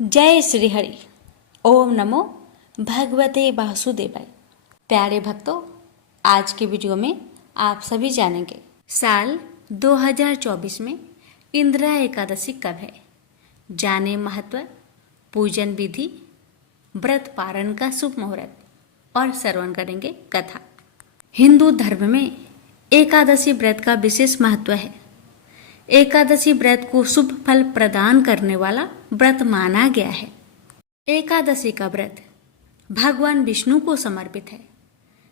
जय श्री हरि। ओम नमो भगवते वासुदेवाय। प्यारे भक्तों, आज के वीडियो में आप सभी जानेंगे साल 2024 में इंदिरा एकादशी कब है, जाने महत्व, पूजन विधि, व्रत पारण का शुभ मुहूर्त और श्रवण करेंगे कथा। हिंदू धर्म में एकादशी व्रत का विशेष महत्व है। एकादशी व्रत को शुभ फल प्रदान करने वाला व्रत माना गया है। एकादशी का व्रत भगवान विष्णु को समर्पित है।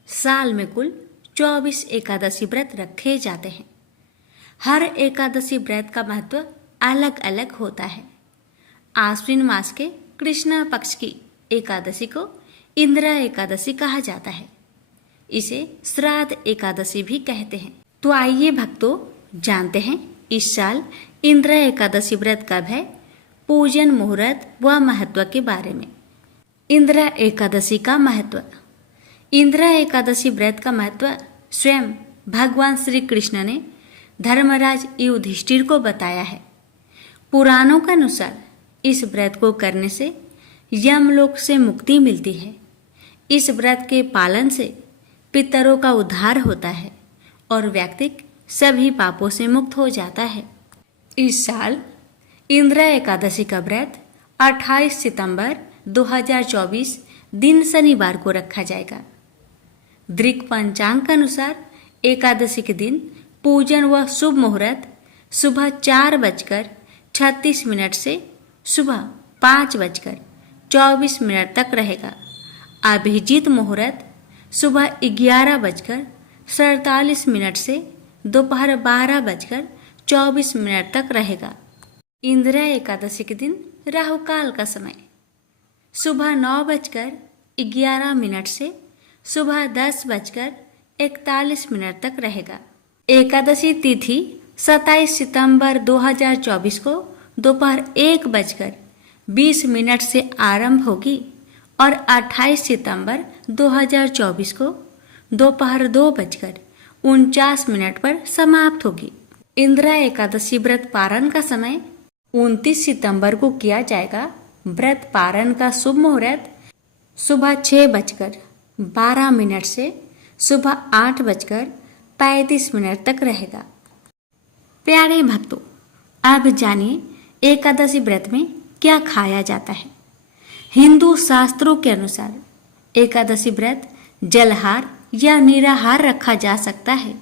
साल में कुल 24 एकादशी व्रत रखे जाते हैं। हर एकादशी व्रत का महत्व अलग अलग होता है। आश्विन मास के कृष्णा पक्ष की एकादशी को इंदिरा एकादशी कहा जाता है। इसे श्राद्ध एकादशी भी कहते हैं। तो आइए भक्तों, जानते हैं इस साल इंदिरा एकादशी व्रत कब है, पूजन मुहूर्त व महत्व के बारे में। इंदिरा एकादशी का महत्व। इंदिरा एकादशी व्रत का महत्व स्वयं भगवान श्री कृष्ण ने धर्मराज युधिष्ठिर को बताया है। पुराणों के अनुसार इस व्रत को करने से यमलोक से मुक्ति मिलती है। इस व्रत के पालन से पितरों का उद्धार होता है और व्यक्ति सभी पापों से मुक्त हो जाता है। इस साल इंदिरा एकादशी का व्रत 28 सितंबर 2024 दिन शनिवार को रखा जाएगा। दृक पंचांग के अनुसार एकादशी के दिन पूजन व शुभ मुहूर्त सुबह 4:36 से सुबह 5:24 तक रहेगा। अभिजीत मुहूर्त सुबह 11:47 से दोपहर 12:24 तक रहेगा। इंदिरा एकादशी के दिन राहु काल का समय सुबह 9:11 से सुबह 10:41 तक रहेगा। एकादशी तिथि 27 सितंबर 2024 को दोपहर 1:20 से आरंभ होगी और 28 सितंबर 2024 को दोपहर 2:49 पर समाप्त होगी। इंदिरा एकादशी व्रत पारण का समय 29 सितंबर को किया जाएगा। व्रत पारण का शुभ मुहूर्त सुबह 6:12 से सुबह 8:35 तक रहेगा। प्यारे भक्तों, अब जानिए एकादशी व्रत में क्या खाया जाता है। हिंदू शास्त्रों के अनुसार एकादशी व्रत जलहार या निराहार रखा जा सकता है।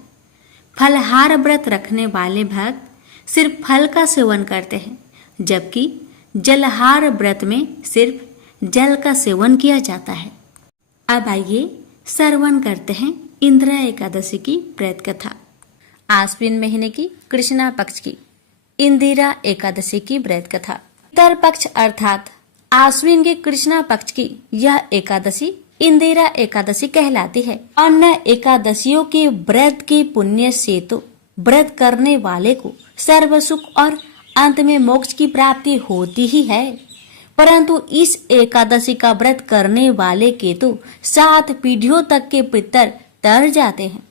फलहार व्रत रखने वाले भक्त सिर्फ फल का सेवन करते हैं, जबकि जलहार व्रत में सिर्फ जल का सेवन किया जाता है। अब आइए श्रवण करते हैं इंदिरा एकादशी की व्रत कथा। आश्विन महीने की कृष्णा पक्ष की इंदिरा एकादशी की व्रत कथा। पितर पक्ष अर्थात आश्विन के कृष्णा पक्ष की यह एकादशी इंदिरा एकादशी कहलाती है। अन्य एकादशियों के व्रत के पुण्य से तो व्रत करने वाले को सर्व सुख और अंत में मोक्ष की प्राप्ति होती ही है, परंतु इस एकादशी का व्रत करने वाले के तो 7 पीढ़ियों तक के पितर तर जाते हैं।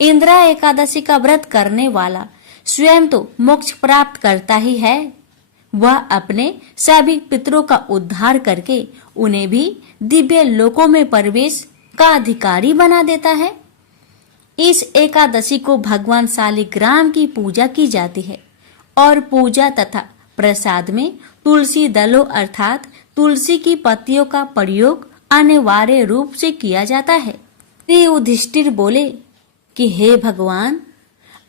इंदिरा एकादशी का व्रत करने वाला स्वयं तो मोक्ष प्राप्त करता ही है, वह अपने सभी पितरों का उद्धार करके उन्हें भी दिव्य लोकों में प्रवेश का अधिकारी बना देता है। इस एकादशी को भगवान शालिग्राम की पूजा की जाती है और पूजा तथा प्रसाद में तुलसी दलों अर्थात तुलसी की पत्तियों का प्रयोग अनिवार्य रूप से किया जाता है। श्री युधिष्ठिर बोले कि हे भगवान,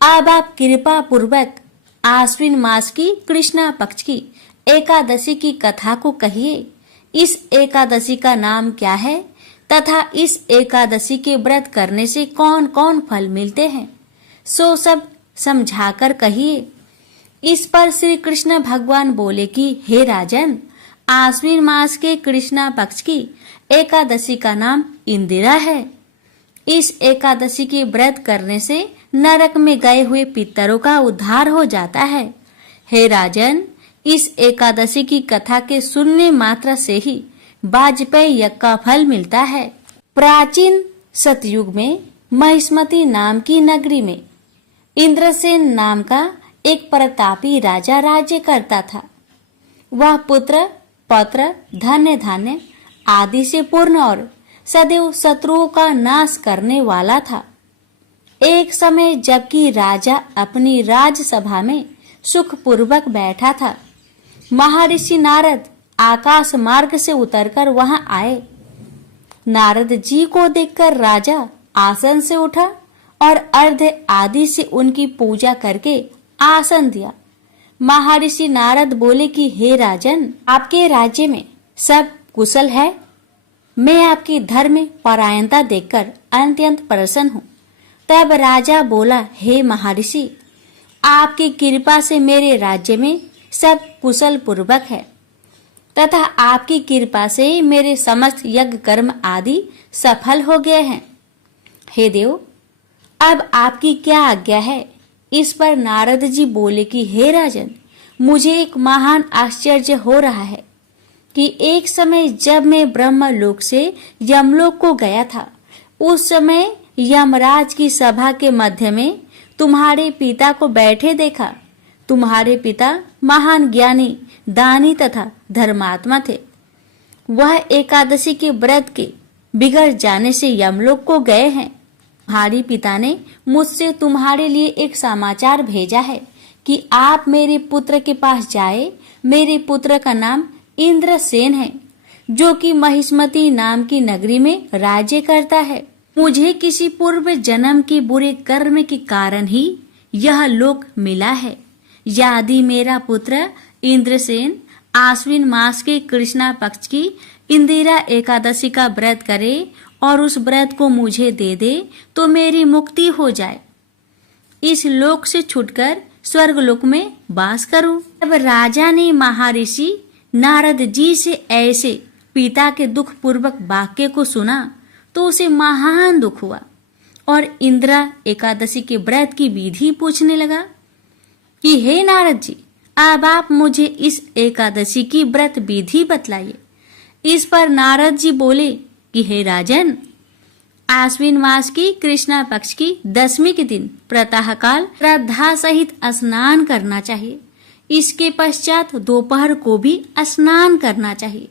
अब आप कृपा पूर्वक आश्विन मास की कृष्णा पक्ष की एकादशी की कथा को कहिए। इस एकादशी का नाम क्या है तथा इस एकादशी के व्रत करने से कौन कौन फल मिलते हैं, सो सब समझाकर कहिए। इस पर श्री कृष्ण भगवान बोले कि हे राजन, आश्विन मास के कृष्णा पक्ष की एकादशी का नाम इंदिरा है। इस एकादशी के व्रत करने से नरक में गए हुए पितरों का उद्धार हो जाता है। हे राजन, इस एकादशी की कथा के सुनने मात्र से ही वाजपेयी यज्ञ का फल मिलता है। प्राचीन सतयुग में महिष्मती नाम की नगरी में इंद्रसेन नाम का एक प्रतापी राजा राज्य करता था। वह पुत्र पौत्र, धन्य धान्य आदि से पूर्ण और सदैव शत्रुओं का नाश करने वाला था। एक समय जबकि राजा अपनी राजसभा में सुखपूर्वक बैठा था, महर्षि नारद आकाश मार्ग से उतरकर वहां आए। नारद जी को देखकर राजा आसन से उठा और अर्घ्य आदि से उनकी पूजा करके आसन दिया। महर्षि नारद बोले कि हे राजन, आपके राज्य में सब कुशल है। मैं आपकी धर्म परायणता देखकर अत्यंत प्रसन्न हूँ। तब राजा बोला, हे महर्षि, आपकी कृपा से मेरे राज्य में सब कुशल पूर्वक है तथा आपकी कृपा से मेरे समस्त यज्ञ कर्म आदि सफल हो गए हैं। हे देव, अब आपकी क्या आज्ञा है? इस पर नारद जी बोले कि हे राजन, मुझे एक महान आश्चर्य हो रहा है कि एक समय जब मैं ब्रह्मलोक से यमलोक को गया था, उस समय यमराज की सभा के मध्य में तुम्हारे पिता को बैठे देखा। तुम्हारे पिता महान ज्ञानी, दानी तथा धर्मात्मा थे। वह एकादशी के व्रत के बिगड़ जाने से यमलोक को गए हैं। तुम्हारी पिता ने मुझसे तुम्हारे लिए एक समाचार भेजा है कि आप मेरे पुत्र के पास जाए। मेरे पुत्र का नाम इंद्रसेन है, जो कि महिष्मती नाम की नगरी में राज्य करता है। मुझे किसी पूर्व जन्म के बुरे कर्म के कारण ही यह लोक मिला है। यदि मेरा पुत्र इंद्रसेन आश्विन मास के कृष्णा पक्ष की इंदिरा एकादशी का व्रत करे और उस व्रत को मुझे दे दे तो मेरी मुक्ति हो जाए, इस लोक से छूटकर स्वर्ग लोक में वास करूं। तब राजा ने महर्षि नारद जी से ऐसे पिता के दुख पूर्वक वाक्य को सुना तो उसे महान दुख हुआ और इंदिरा एकादशी के व्रत की विधि पूछने लगा कि हे नारद जी, अब आप मुझे इस एकादशी की व्रत विधि बतलाइए। इस पर नारद जी बोले कि हे राजन, आश्विन मास की कृष्णा पक्ष की 10वीं के दिन प्रातःकाल श्रद्धा सहित स्नान करना चाहिए। इसके पश्चात दोपहर को भी स्नान करना चाहिए।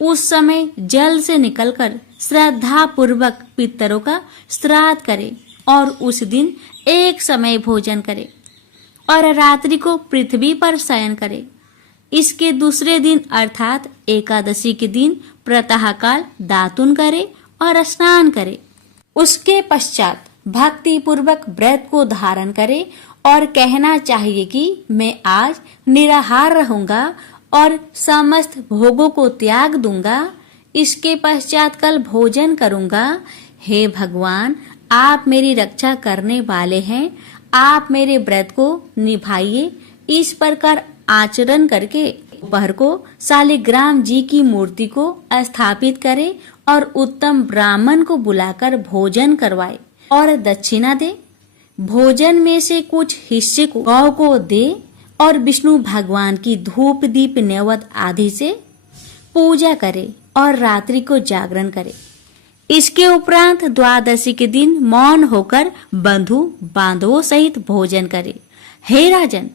उस समय जल से निकलकर श्रद्धा पूर्वक पितरों का श्राद्ध करे और उस दिन एक समय भोजन करे और रात्रि को पृथ्वी पर शयन करे। इसके दूसरे दिन अर्थात एकादशी के दिन प्रातःकाल दातुन करे और स्नान करे। उसके पश्चात भक्ति पूर्वक व्रत को धारण करे और कहना चाहिए कि मैं आज निराहार रहूंगा और समस्त भोगों को त्याग दूंगा। इसके पश्चात कल भोजन करूंगा। हे भगवान, आप मेरी रक्षा करने वाले हैं, आप मेरे व्रत को निभाइए। इस प्रकार आचरण करके दोपहर को शालिग्राम जी की मूर्ति को स्थापित करे और उत्तम ब्राह्मण को बुलाकर भोजन करवाए और दक्षिणा दे। भोजन में से कुछ हिस्से को गौ को दे और विष्णु भगवान की धूप दीप नैवेद्य आदि से पूजा करे और रात्रि को जागरण करे। इसके उपरांत द्वादशी के दिन मौन होकर बंधु बांधवों सहित भोजन करे। हे राजन,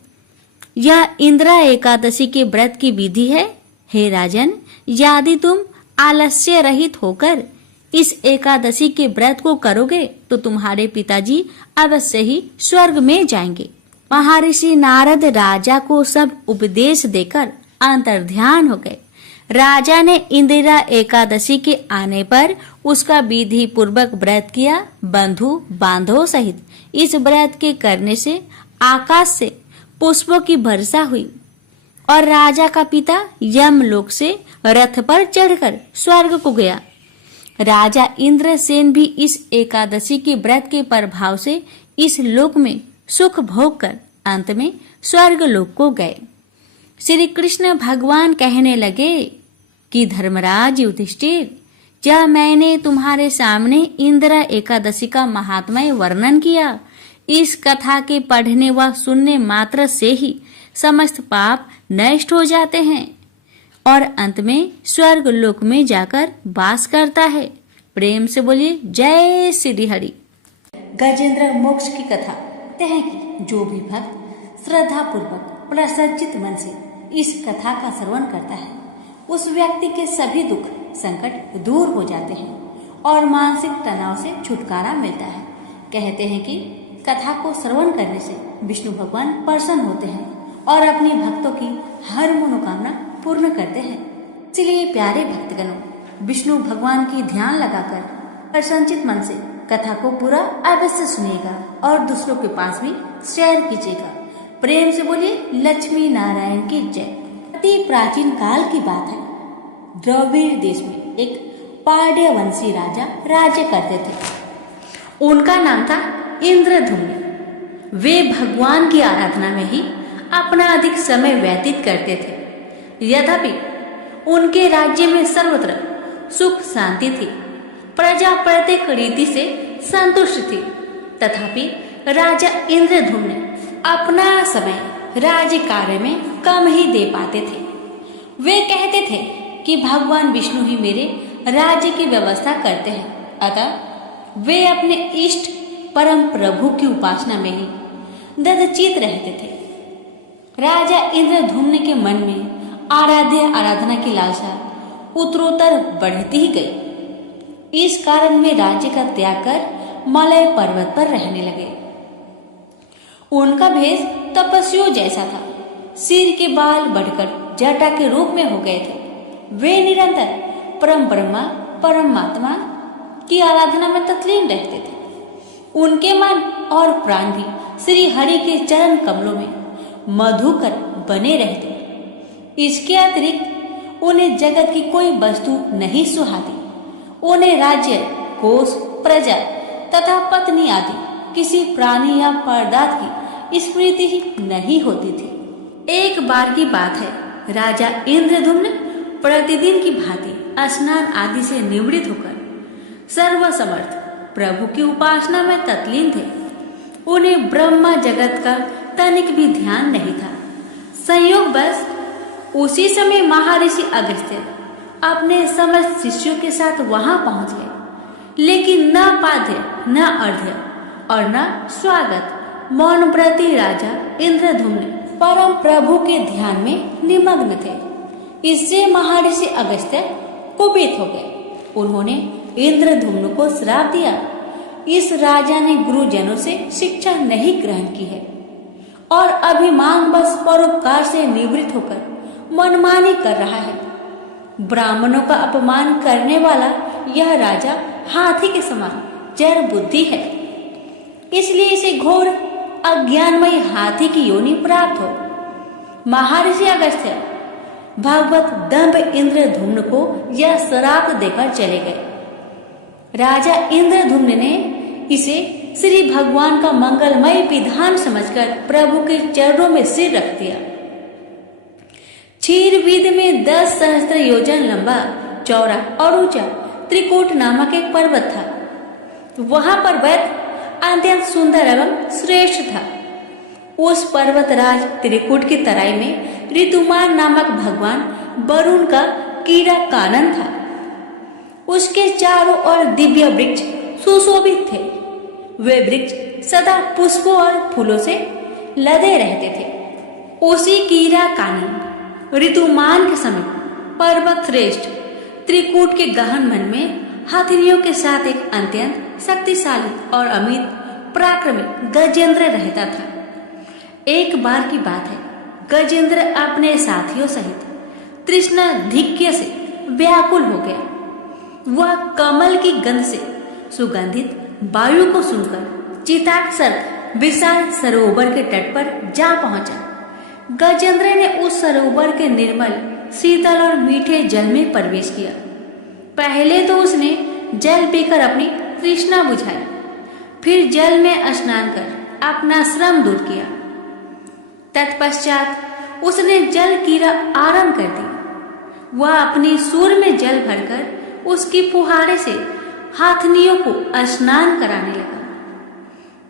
यह इंदिरा एकादशी के व्रत की विधि है। हे राजन, यदि तुम आलस्य रहित होकर इस एकादशी के व्रत को करोगे तो तुम्हारे पिताजी अवश्य ही स्वर्ग में जाएंगे। महर्षि नारद राजा को सब उपदेश देकर अंतर्ध्यान हो गए। राजा ने इंदिरा एकादशी के आने पर उसका विधि पूर्वक व्रत किया। बंधु बांधवों सहित इस व्रत के करने से आकाश से पुष्पों की वर्षा हुई और राजा का पिता यमलोक से रथ पर चढ़कर स्वर्ग को गया। राजा इंद्रसेन भी इस एकादशी के व्रत के प्रभाव से इस लोक में सुख भोग कर अंत में स्वर्ग लोक को गए। श्री कृष्ण भगवान कहने लगे कि धर्मराज युधिष्ठिर, क्या मैंने तुम्हारे सामने इंदिरा एकादशी का महात्म्य वर्णन किया। इस कथा के पढ़ने व सुनने मात्र से ही समस्त पाप नष्ट हो जाते हैं और अंत में स्वर्ग लोक में जाकर वास करता है। प्रेम से बोलिए जय श्री हरि। गजेंद्र मोक्ष की कथा तह की जो भी भक्त श्रद्धा पूर्वक प्रसन्नचित मन से इस कथा का श्रवण करता है उस व्यक्ति के सभी दुख संकट दूर हो जाते हैं और मानसिक तनाव से छुटकारा मिलता है। कहते हैं कि कथा को श्रवण करने से विष्णु भगवान प्रसन्न होते हैं और अपने भक्तों की हर मनोकामना पूर्ण करते हैं। इसलिए प्यारे भक्तगणों, विष्णु भगवान की ध्यान लगाकर प्रसन्नचित मन से कथा को पूरा अवश्य सुनिएगा और दूसरों के पास भी शेयर कीजिएगा। प्रेम से बोलिए लक्ष्मी नारायण की जय। अति प्राचीन काल की बात है। द्रविड़ देश में एक पांड्यवंशी राजा राज्य करते थे। उनका नाम था इंद्रधुम्न। वे भगवान की आराधना में ही अपना अधिक समय व्यतीत करते थे। यद्यपि उनके राज्य में सर्वत्र सुख शांति थी, प्रजा प्रत्येक रीति से संतुष्ट थी, तथापि राजा इंद्रधुम्न अपना समय राज्य कार्य में कम ही दे पाते थे। वे कहते थे कि भगवान विष्णु ही मेरे राज्य की व्यवस्था करते हैं, अतः वे अपने इष्ट परम प्रभु की उपासना में ही ददचित रहते थे। राजा इंद्रधुम्न के मन में आराध्य आराधना की लालसा उत्तरोत्तर बढ़ती ही गई। इस कारण वे राज्य का त्याग कर मलय पर्वत पर रहने लगे। उनका भेष तपस्वियों जैसा था। सिर के बाल बढ़कर जटा के रूप में हो गए थे। वे निरंतर परम ब्रह्मा परमात्मा की आराधना में तल्लीन रहते थे। उनके मन और प्राण भी श्री हरि के चरण कमलों में मधुकर बने रहते। इसके अतिरिक्त उन्हें जगत की कोई वस्तु नहीं सुहाती। उन्हें राज्य, कोष, प्रजा तथा पत्नी आदि किसी प्राणी या पदार्थ की स्मृति ही नहीं होती थी। एक बार की बात है, राजा इंद्रधुम्न प्रतिदिन की भांति स्नान आदि से निवृत्त होकर सर्वसमर्थ प्रभु की उपासना में तल्लीन थे। उन्हें ब्रह्मा जगत का तनिक भी ध्यान नहीं था। संयोग बस उसी समय महर्षि अगस्त्य अपने समस्त शिष्यों के साथ वहां पहुंच गए, लेकिन न पाद्य न अर्घ्य और न स्वागत। मौन व्रती राजा इंद्रधुम्न परम प्रभु के ध्यान में निमग्न थे। इससे महर्षि अगस्त्य कुपित हो गए। उन्होंने इंद्रधुम्न को श्राप दिया, इस राजा ने गुरुजनों से शिक्षा नहीं ग्रहण की है और अभिमान बस परोपकार से निवृत्त होकर मनमानी कर रहा है। ब्राह्मणों का अपमान करने वाला यह राजा हाथी के समान जड़ बुद्धि है, इसलिए इसे घोर अज्ञानमयी हाथी की योनि प्राप्त हो। महर्षि अगस्त्य भगवत दंभ इंद्रधुम्न को यह श्राप देकर चले गए। राजा इंद्रधुम्न ने इसे श्री भगवान का मंगलमय विधान समझकर प्रभु के चरणों में सिर रख दिया। क्षीरविद में 10 सहस्त्र योजन लंबा, चौड़ा और ऊंचा त्रिकूट नामक एक पर्वत था। वहां पर वैद्य अत्यंत सुंदर एवं श्रेष्ठ था। उस पर्वतराज त्रिकूट की तराई में ऋतुमान नामक भगवान वरुण का कीड़ा कानन था। उसके चारों ओर दिव्य वृक्ष सुशोभित थे। वे वृक्ष सदा पुष्पों और फूलों से लदे रहते थे। उसी कीड़ा कानन ऋतुमान के समय पर्वत श्रेष्ठ त्रिकूट के गहन मन में हाथियों के साथ एक अत्यंत शक्तिशाली और अमित पराक्रमी गजेंद्र रहता था। एक बार की बात है, गजेंद्र अपने साथियों सहित तृष्णाधिक्य से व्याकुल हो गया। वह कमल की गंध से सुगंधित वायु को सुनकर चिताक्षर विशाल सरोवर के तट पर जा पहुंचा। गजेंद्र ने उस सरोवर के निर्मल, शीतल और मीठे जल में प्रवेश किया। पहले तो उसने जल पीकर अपनी तृष्णा बुझाई, फिर जल में स्नान कर अपना श्रम दूर किया। तत्पश्चात उसने जल क्रीड़ा आरंभ कर दी। वह अपनी सूर में जल भरकर उसकी फुहारे से हाथनियों को स्नान कराने लगा।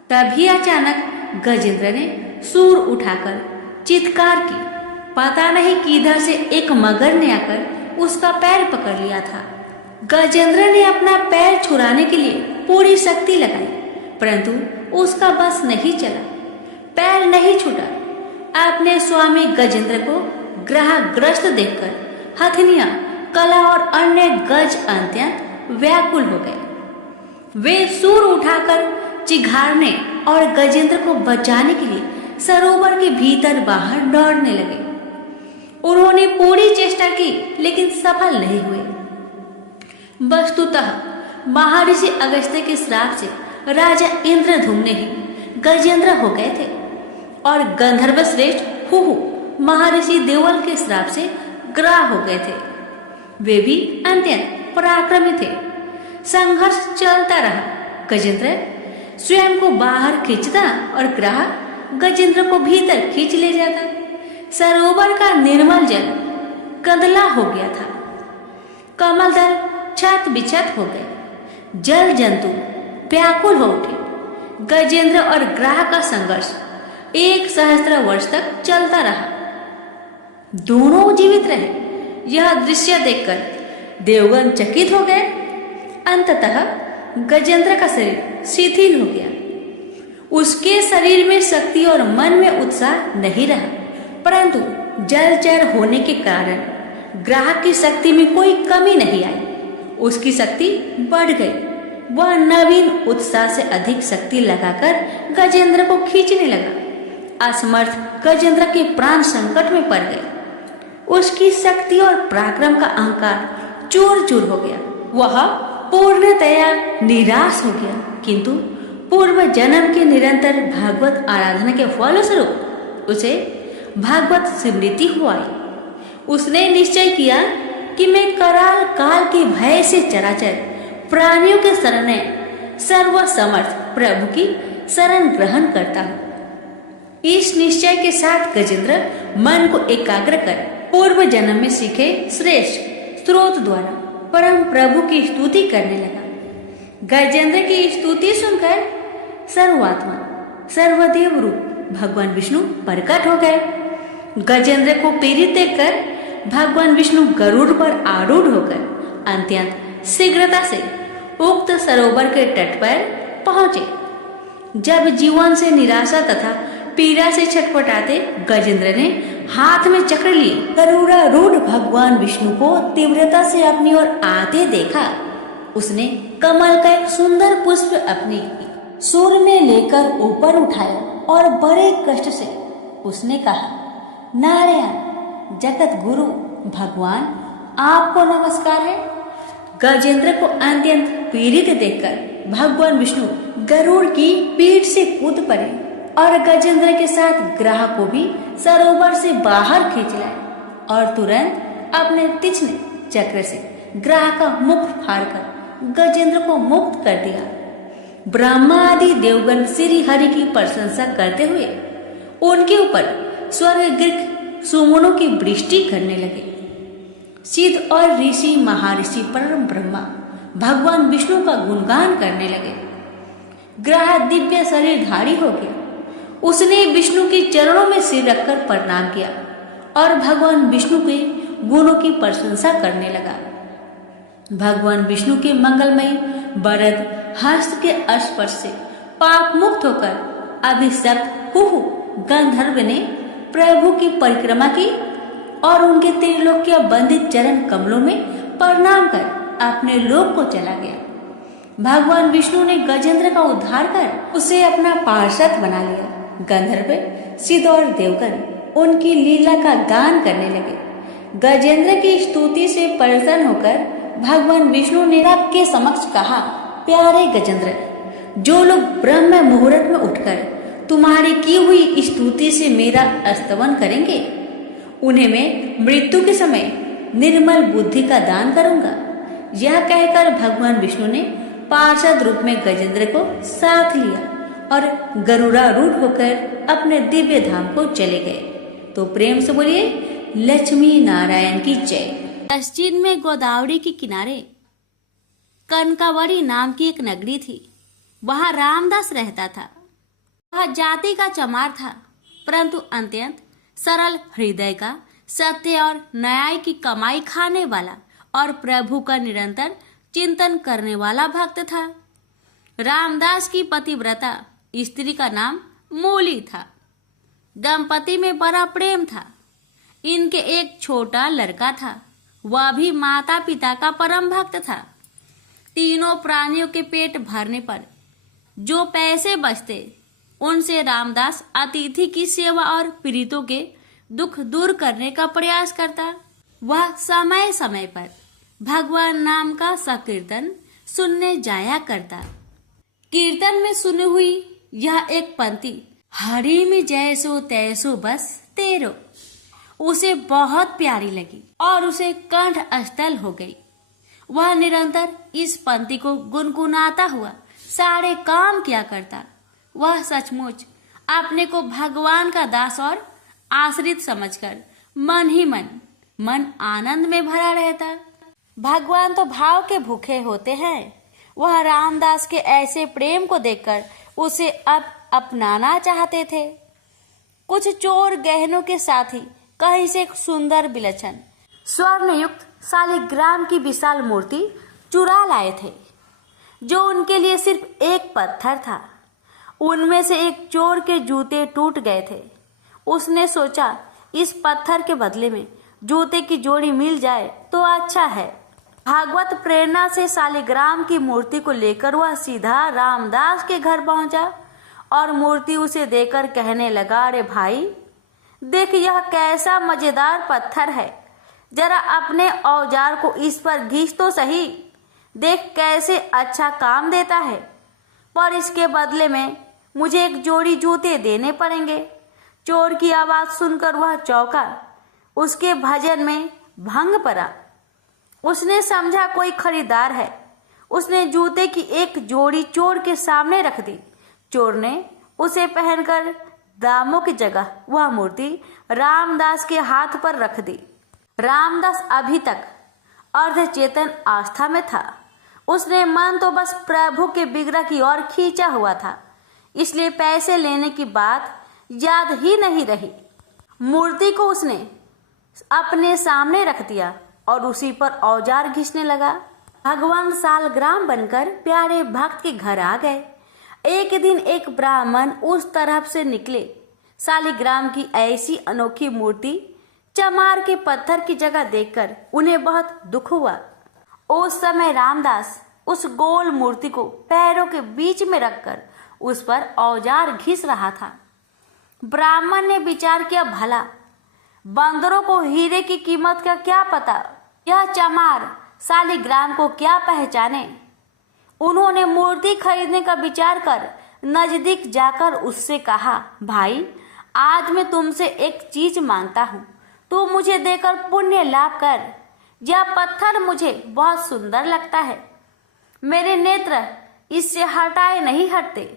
तभी अचानक गजेंद्र ने सूर उठाकर चित्कार की। पता नहीं किधर से एक मगर ने आकर उसका पैर पकड़ लिया था। गजेंद्र ने अपना पैर छुड़ाने के लिए पूरी शक्ति लगाई, परंतु उसका बस नहीं चला। पैर नहीं छूटा। अपने स्वामी गजेंद्र को ग्रहग्रस्त देखकर हथिनियां, कला और अन्य गज अत्यंत व्याकुल हो गए। वे सूर उठाकर चिघाड़ने और गजेंद्र को बचाने के लिए सरोवर के भीतर बाहर दौड़ने लगे। उन्होंने पूरी चेष्टा की लेकिन सफल नहीं हुए। वस्तुतः महर्षि अगस्त्य के श्राप से राजा इंद्रधुम्न ही गजेंद्र हो गए थे और गंधर्व श्रेष्ठ हुहु महर्षि देवल के श्राप से ग्राह हो गए थे। वे भी अत्यंत पराक्रमी थे। संघर्ष चलता रहा। गजेंद्र स्वयं को बाहर खींचता और ग्राह गजेंद्र को भीतर खींच ले जाता। सरोवर का निर्मल जल गंदला हो गया था। कमल दल छत बिछत हो गए। जल जंतु व्याकुल हो उठे। गजेंद्र और ग्राह का संघर्ष 1 सहस्त्र वर्ष तक चलता रहा। दोनों जीवित रहे। यह दृश्य देखकर देवगण चकित हो गए। अंततः गजेंद्र का शरीर शिथिल हो गया। उसके शरीर में शक्ति और मन में उत्साह नहीं रहा, परंतु जलचर होने के कारण ग्राहक की शक्ति में कोई कमी नहीं आई। उसकी शक्ति बढ़ गई। वह नवीन उत्साह से अधिक शक्ति लगाकर गजेंद्र को खींचने लगा। असमर्थ गजेंद्र के प्राण संकट में पड़ गए। उसकी शक्ति और पराक्रम का अहंकार चूर चूर हो गया। वह पूर्णतया निराश हो गया, किंतु पूर्व जन्म के निरंतर भागवत आराधना के फलस्वरूप उसे भागवत स्मृति हो आई। उसने निश्चय किया कि मैं कराल काल के भय से चराचर प्राणियों के शरण सर्वसमर्थ प्रभु की शरण ग्रहण करता हूँ। इस निश्चय के साथ गजेंद्र मन को एकाग्र कर पूर्व जन्म में सीखे श्रेष्ठ स्रोत द्वारा परम प्रभु की स्तुति करने लगा। गजेंद्र की स्तुति सुनकर सर्वात्मा सर्वदेव रूप भगवान विष्णु प्रकट हो गए। गजेंद्र को पीड़ित देखकर भगवान विष्णु गरुड़ पर आरूढ़ होकर अत्यंत शीघ्रता से उक्त सरोवर के तट पर पहुंचे। जब जीवन से निराशा तथा पीड़ा से छटपटाते गजेंद्र ने हाथ में चक्र लिए गरुड़ारूढ़ भगवान विष्णु को तीव्रता से अपनी ओर आते देखा। उसने कमल का एक सुंदर पुष्प अपनी सूर में लेकर ऊपर उठाया और बड़े कष्ट से उसने कहा, नारायण जगत गुरु भगवान, आपको नमस्कार है। गजेंद्र को अत्यंत पीड़ित देखकर भगवान विष्णु गरुड़ की पीठ से कूद पड़े और गजेंद्र के साथ ग्राह को भी सरोवर से बाहर खींच लाए और तुरंत अपने तीक्ष्ण चक्र से ग्राह का मुख फाड़कर गजेंद्र को मुक्त कर दिया। ब्रह्मा आदि देवगण श्री हरि की प्रशंसा करते हुए उनके ऊपर स्वर्गीय सुमनों की वृष्टि करने लगे। सिद्ध और ऋषि महर्षि परम ब्रह्मा भगवान विष्णु का गुणगान करने लगे। ग्राह दिव्य शरीरधारी हो गया। उसने विष्णु के चरणों में सिर रखकर प्रणाम किया और भगवान विष्णु के गुणों की प्रशंसा करने लगा। भगवान विष्णु के मंगलमय वरद हस्त के स्पर्श से पाप मुक्त होकर अभिशप्त हुहु गंधर्व ने प्रभु की परिक्रमा की और उनके त्रिलोक्य बंदित चरण कमलों में प्रणाम कर अपने लोक को चला गया। भगवान विष्णु ने गजेंद्र का उद्धार कर उसे अपना पार्षद बना लिया। गंधर्व सिद्ध और देवगण उनकी लीला का गान करने लगे। गजेंद्र की स्तुति से प्रसन्न होकर भगवान विष्णु ने सबके समक्ष कहा, प्यारे गजेंद्र, जो लोग ब्रह्म मुहूर्त में उठकर तुम्हारी की हुई स्तुति से मेरा स्तवन करेंगे, उन्हें मैं मृत्यु के समय निर्मल बुद्धि का दान करूंगा। यह कहकर भगवान विष्णु ने पार्षद रूप में गजेंद्र को साथ लिया और गरुड़ारूढ़ होकर अपने दिव्य धाम को चले गए। तो प्रेम से बोलिए लक्ष्मी नारायण की जय। पश्चिम में गोदावरी के किनारे कनकावरी नाम की एक नगरी थी। वहां रामदास रहता था। वह जाति का चमार था, परंतु अत्यंत सरल हृदय का, सत्य और न्याय की कमाई खाने वाला और प्रभु का निरंतर चिंतन करने वाला भक्त था। रामदास की पतिव्रता स्त्री का नाम मूली था। दंपति में बड़ा प्रेम था। इनके एक छोटा लड़का था। वह भी माता पिता का परम भक्त था। तीनों प्राणियों के पेट भरने पर जो पैसे बचते उनसे रामदास अतिथि की सेवा और पीड़ितों के दुख दूर करने का प्रयास करता। वह समय समय पर भगवान नाम का संकीर्तन सुनने जाया करता। कीर्तन में सुनी हुई यह एक पंक्ति, हरि में जैसो तैसो बस तेरो, उसे बहुत प्यारी लगी और उसे कंठ स्थल हो गई। वह निरंतर इस पंक्ति को गुनगुनाता हुआ सारे काम किया करता। वह सचमुच अपने को भगवान का दास और आश्रित समझकर मन ही मन आनंद में भरा रहता। भगवान तो भाव के भूखे होते हैं। वह रामदास के ऐसे प्रेम को देखकर उसे अब अपनाना चाहते थे। कुछ चोर गहनों के साथ ही कहीं से एक सुंदर विलक्षण स्वर्ण युक्त शालिग्राम की विशाल मूर्ति चुरा लाए थे, जो उनके लिए सिर्फ एक पत्थर था। उनमें से एक चोर के जूते टूट गए थे। उसने सोचा इस पत्थर के बदले में जूते की जोड़ी मिल जाए तो अच्छा है। भागवत प्रेरणा से शालिग्राम की मूर्ति को लेकर वह सीधा रामदास के घर पहुंचा और मूर्ति उसे देकर कहने लगा, अरे भाई देख, यह कैसा मजेदार पत्थर है, जरा अपने औजार को इस पर घिस तो सही, देख कैसे अच्छा काम देता है, पर इसके बदले में मुझे एक जोड़ी जूते देने पड़ेंगे। चोर की आवाज सुनकर वह चौंका। उसके भजन में भंग पड़ा। उसने समझा कोई खरीदार है। उसने जूते की एक जोड़ी चोर के सामने रख दी। चोर ने उसे पहनकर दामों की जगह वह मूर्ति रामदास के हाथ पर रख दी। रामदास अभी तक अर्धचेतन आस्था में था। उसने मन तो बस प्रभु के विग्रह की ओर खींचा हुआ था, इसलिए पैसे लेने की बात याद ही नहीं रही। मूर्ति को उसने अपने सामने रख दिया और उसी पर औजार घिसने लगा। भगवान शालग्राम बनकर प्यारे भक्त के घर आ गए। एक दिन एक ब्राह्मण उस तरफ से निकले। शालिग्राम की ऐसी अनोखी मूर्ति चमार के पत्थर की जगह देखकर उन्हें बहुत दुख हुआ। उस समय रामदास उस गोल मूर्ति को पैरों के बीच में रखकर उस पर औजार घिस रहा था। ब्राह्मण ने विचार किया, भला बंदरों को हीरे की कीमत का क्या पता, यह चमार शालिग्राम को क्या पहचाने। उन्होंने मूर्ति खरीदने का विचार कर नजदीक जाकर उससे कहा, भाई आज मैं तुमसे एक चीज मांगता हूँ, तू मुझे देकर पुण्य लाभ कर। यह पत्थर मुझे बहुत सुंदर लगता है, मेरे नेत्र इससे हटाए नहीं हटते।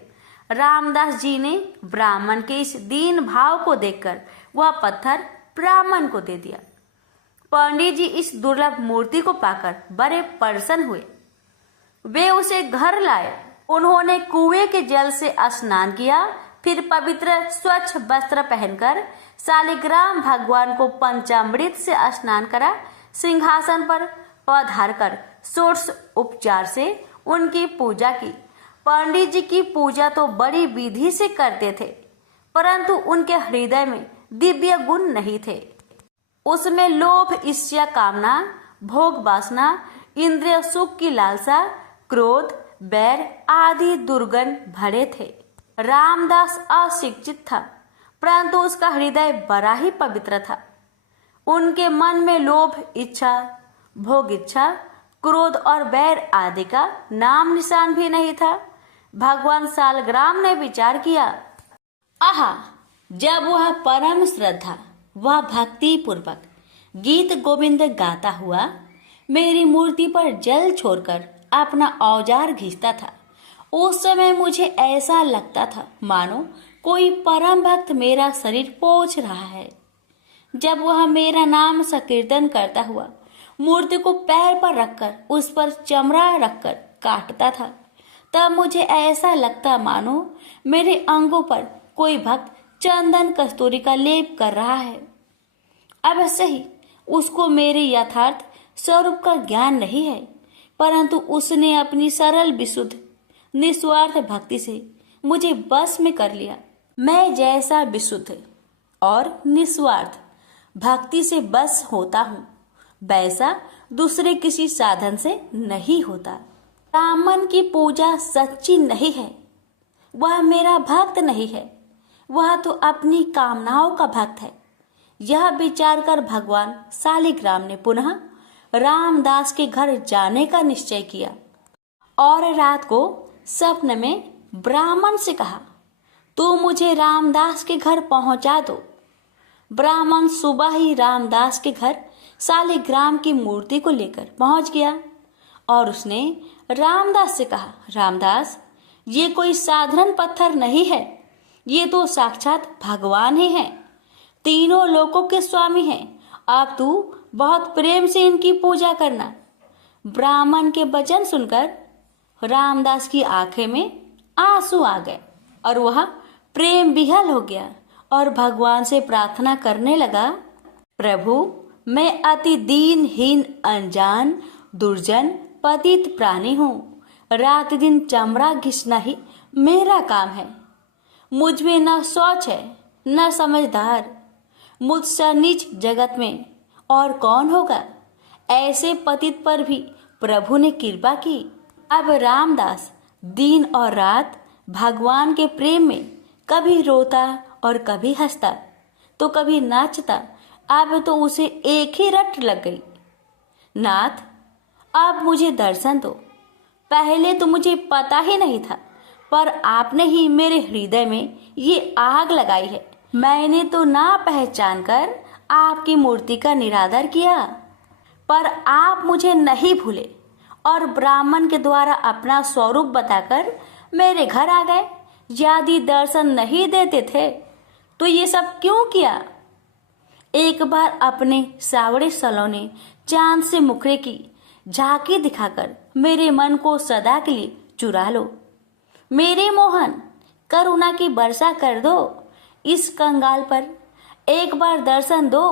रामदास जी ने ब्राह्मण के इस दीन भाव को देखकर वह पत्थर ब्राह्मण को दे दिया। पंडित जी इस दुर्लभ मूर्ति को पाकर बड़े प्रसन्न हुए। वे उसे घर लाए। उन्होंने कुएं के जल से स्नान किया, फिर पवित्र स्वच्छ वस्त्र पहनकर शालिग्राम भगवान को पंचामृत से स्नान करा। सिंहासन पर पधार कर षोडश उपचार से उनकी पूजा की। पंडित जी की पूजा तो बड़ी विधि से करते थे, परंतु उनके हृदय में दिव्य गुण नहीं थे। उसमें लोभ, ईर्ष्या, कामना, भोग वासना, इंद्रिय सुख की लालसा, क्रोध, बैर आदि दुर्गुण भरे थे। रामदास अशिक्षित था, परंतु उसका हृदय बड़ा ही पवित्र था। उनके मन में लोभ इच्छा, भोग इच्छा, क्रोध और बैर आदि का नाम निशान भी नहीं था। भगवान शालग्राम ने विचार किया, आहा, जब वह परम श्रद्धा वह भक्ति पूर्वक गीत गोविंद गाता हुआ मेरी मूर्ति पर जल छोड़कर अपना औजार घिसता था, उस समय मुझे ऐसा लगता था मानो कोई परम भक्त मेरा शरीर पोंछ रहा है। जब वह मेरा नाम संकीर्तन करता हुआ मूर्ति को पैर पर रखकर उस पर चमड़ा रखकर काटता था, तब मुझे ऐसा लगता मानो मेरे अंगों पर कोई भक्त चंदन कस्तूरी का लेप कर रहा है। अवश्य ही उसको मेरे यथार्थ स्वरूप का ज्ञान नहीं है, परंतु उसने अपनी सरल विशुद्ध निस्वार्थ भक्ति से मुझे बस में कर लिया। मैं जैसा विशुद्ध और निस्वार्थ भक्ति से बस होता हूँ, वैसा दूसरे किसी साधन से नहीं होता। ब्राह्मण की पूजा सच्ची नहीं है, वह मेरा भक्त नहीं है, वह तो अपनी कामनाओं का भक्त है। यह विचार कर भगवान शालिग्राम ने पुनः रामदास के घर जाने का निश्चय किया और रात को स्वप्न में ब्राह्मण से कहा, तू मुझे रामदास के घर पहुंचा दो। ब्राह्मण सुबह ही रामदास के घर शालिग्राम की मूर्ति को लेकर पहुंच गया और उसने रामदास से कहा, रामदास, ये कोई साधारण पत्थर नहीं है, ये तो साक्षात भगवान ही हैं, तीनों लोकों के स्वामी हैं। अब तू बहुत प्रेम से इनकी पूजा करना। ब्राह्मण के वचन सुनकर रामदास की आंखें में आंसू आ गए और वह प्रेम विह्वल हो गया और भगवान से प्रार्थना करने लगा, प्रभु, मैं अति दीनहीन, अनजान, दुर्जन, पतित प्राणी हूँ। रात दिन चमड़ा घिसना ही मेरा काम है। मुझ में न सोच है न समझदार। मुझसे नीच जगत में और कौन होगा। ऐसे पतित पर भी प्रभु ने कृपा की। अब रामदास दिन और रात भगवान के प्रेम में कभी रोता और कभी हंसता तो कभी नाचता। अब तो उसे एक ही रट लग गई, नाथ, अब मुझे दर्शन दो। पहले तो मुझे पता ही नहीं था, पर आपने ही मेरे हृदय में ये आग लगाई है। मैंने तो ना पहचान कर आपकी मूर्ति का निरादर किया, पर आप मुझे नहीं भूले और ब्राह्मण के द्वारा अपना स्वरूप बताकर मेरे घर आ गए। यदि दर्शन नहीं देते थे तो ये सब क्यों किया? एक बार अपने सावड़े सलोने चांद से मुखड़े की झांकी दिखाकर मेरे मन को सदा के लिए चुरा लो। मेरे मोहन, करुणा की वर्षा कर दो इस कंगाल पर। एक बार दर्शन दो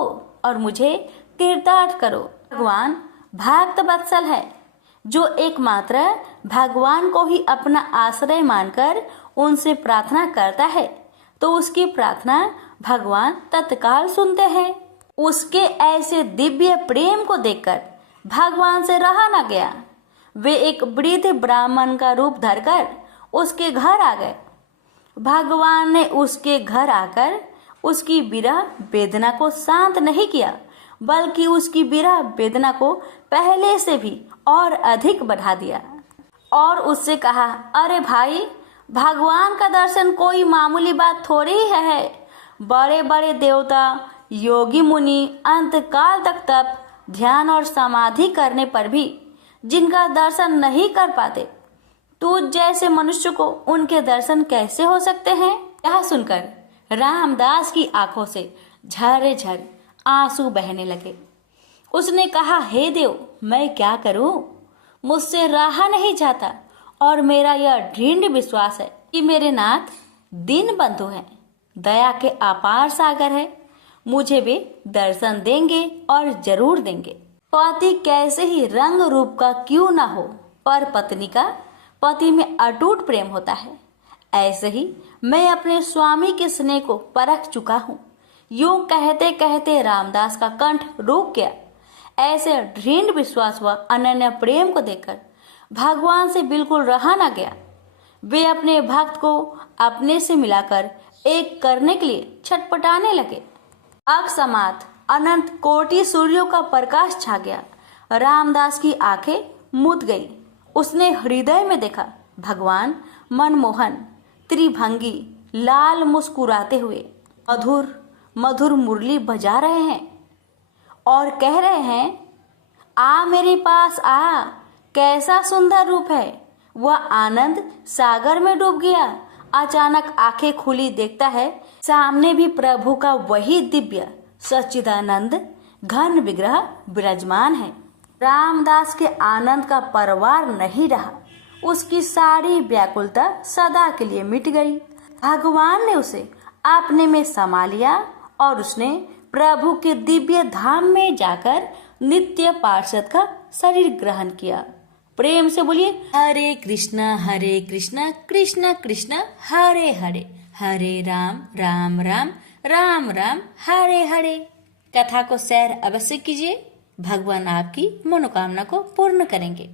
और मुझे कृतार्थ करो। भगवान भक्त वत्सल है, जो एकमात्र भगवान को ही अपना आश्रय मानकर उनसे प्रार्थना करता है तो उसकी प्रार्थना भगवान तत्काल सुनते हैं। उसके ऐसे दिव्य प्रेम को देखकर भगवान से रहा न गया। वे एक वृद्ध ब्राह्मण का रूप धरकर उसके घर आ गए। भगवान ने उसके घर आकर उसकी विरह वेदना को शांत नहीं किया, बल्कि उसकी विरह वेदना को पहले से भी और अधिक बढ़ा दिया और उससे कहा, अरे भाई, भगवान का दर्शन कोई मामूली बात थोड़ी ही है। बड़े बड़े देवता, योगी मुनि अंतकाल तक तप, ध्यान और समाधि करने पर भी जिनका दर्शन नहीं कर पाते, तो जैसे मनुष्य को उनके दर्शन कैसे हो सकते हैं? यह सुनकर रामदास की आंखों से झरझर आंसू बहने लगे। उसने कहा, हे देव, मैं क्या करूं? मुझसे रहा नहीं जाता और मेरा यह दृढ़ विश्वास है कि मेरे नाथ दीन बंधु हैं, दया के अपार सागर है। मुझे वे दर्शन देंगे और जरूर देंगे। पति कैसे ही रंग रूप का क्यों ना हो, पर पत्नी का पति में अटूट प्रेम होता है। ऐसे ही मैं अपने स्वामी के स्नेह को परख चुका हूँ। यूं कहते कहते रामदास का कंठ रुक गया। ऐसे दृढ़ विश्वास व अनन्य प्रेम को देखकर भगवान से बिल्कुल रहा न गया। वे अपने भक्त को अपने से मिलाकर एक करने के लिए छटपटाने लगे। अकस्मात अनंत कोटि सूर्यों का प्रकाश छा गया। रामदास की आंखें मूंद गई। उसने हृदय में देखा, भगवान मनमोहन, त्रिभंगी, लाल मुस्कुराते हुए मधुर मधुर मुरली बजा रहे हैं और कह रहे हैं, आ मेरे पास आ, कैसा सुंदर रूप है। वह आनंद सागर में डूब गया। अचानक आंखें खुली, देखता है सामने भी प्रभु का वही दिव्य सच्चिदानंद घन विग्रह विराजमान है। रामदास के आनंद का परवार नहीं रहा। उसकी सारी व्याकुलता सदा के लिए मिट गई। भगवान ने उसे अपने में समा लिया और उसने प्रभु के दिव्य धाम में जाकर नित्य पार्षद का शरीर ग्रहण किया। प्रेम से बोलिए, हरे कृष्णा कृष्ण कृष्ण हरे हरे, हरे राम राम राम राम राम हरे हरे। कथा को शेयर अवश्य कीजिए। भगवान आपकी मनोकामना को पूर्ण करेंगे।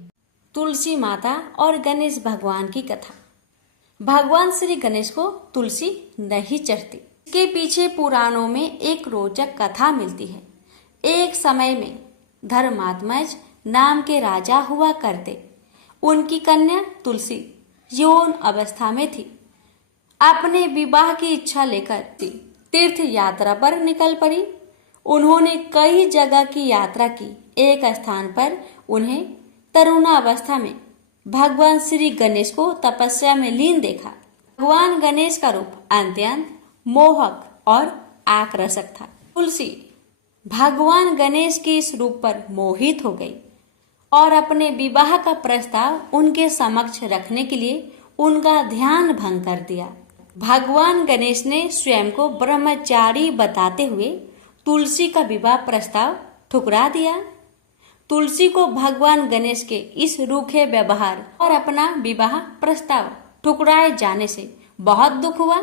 तुलसी माता और गणेश भगवान की कथा। भगवान श्री गणेश को तुलसी नहीं चढ़ती। इसके पीछे पुराणों में एक रोचक कथा मिलती है। एक समय में धर्मात्मज नाम के राजा हुआ करते। उनकी कन्या तुलसी यौन अवस्था में थी। अपने विवाह की इच्छा लेकर तीर्थ यात्रा पर निकल पड़ी। उन्होंने कई जगह की यात्रा की। एक स्थान पर उन्हें तरुणावस्था में भगवान श्री गणेश को तपस्या में लीन देखा। भगवान गणेश का रूप अत्यंत मोहक और आकर्षक था। तुलसी भगवान गणेश के इस रूप पर मोहित हो गई और अपने विवाह का प्रस्ताव उनके समक्ष रखने के लिए उनका ध्यान भंग कर दिया। भगवान गणेश ने स्वयं को ब्रह्मचारी बताते हुए तुलसी का विवाह प्रस्ताव ठुकरा दिया। तुलसी को भगवान गणेश के इस रूखे व्यवहार और अपना विवाह प्रस्ताव ठुकराए जाने से बहुत दुख हुआ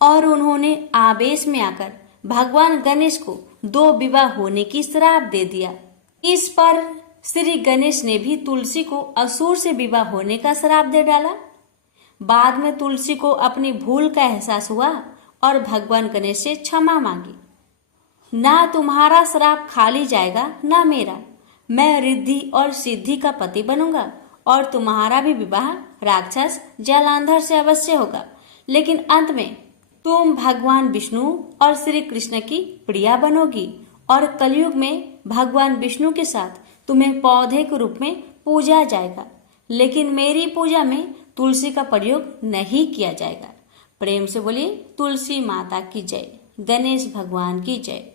और उन्होंने आवेश में आकर भगवान गणेश को 2 विवाह होने की श्राप दे दिया। इस पर श्री गणेश ने भी तुलसी को असुर से विवाह होने का श्राप दे डाला। बाद में तुलसी को अपनी भूल का एहसास हुआ और भगवान गणेश से क्षमा मांगी। ना तुम्हारा श्राप खाली जाएगा ना मेरा। मैं रिद्धि और सिद्धि का पति बनूंगा और तुम्हारा भी विवाह राक्षस जलांधर से अवश्य होगा। लेकिन अंत में तुम भगवान विष्णु और श्री कृष्ण की प्रिया बनोगी और कलयुग में भगवान विष्णु के साथ तुम्हें पौधे के रूप में पूजा जाएगा। लेकिन मेरी पूजा में तुलसी का प्रयोग नहीं किया जाएगा। प्रेम से बोलिए तुलसी माता की जय, गणेश भगवान की जय।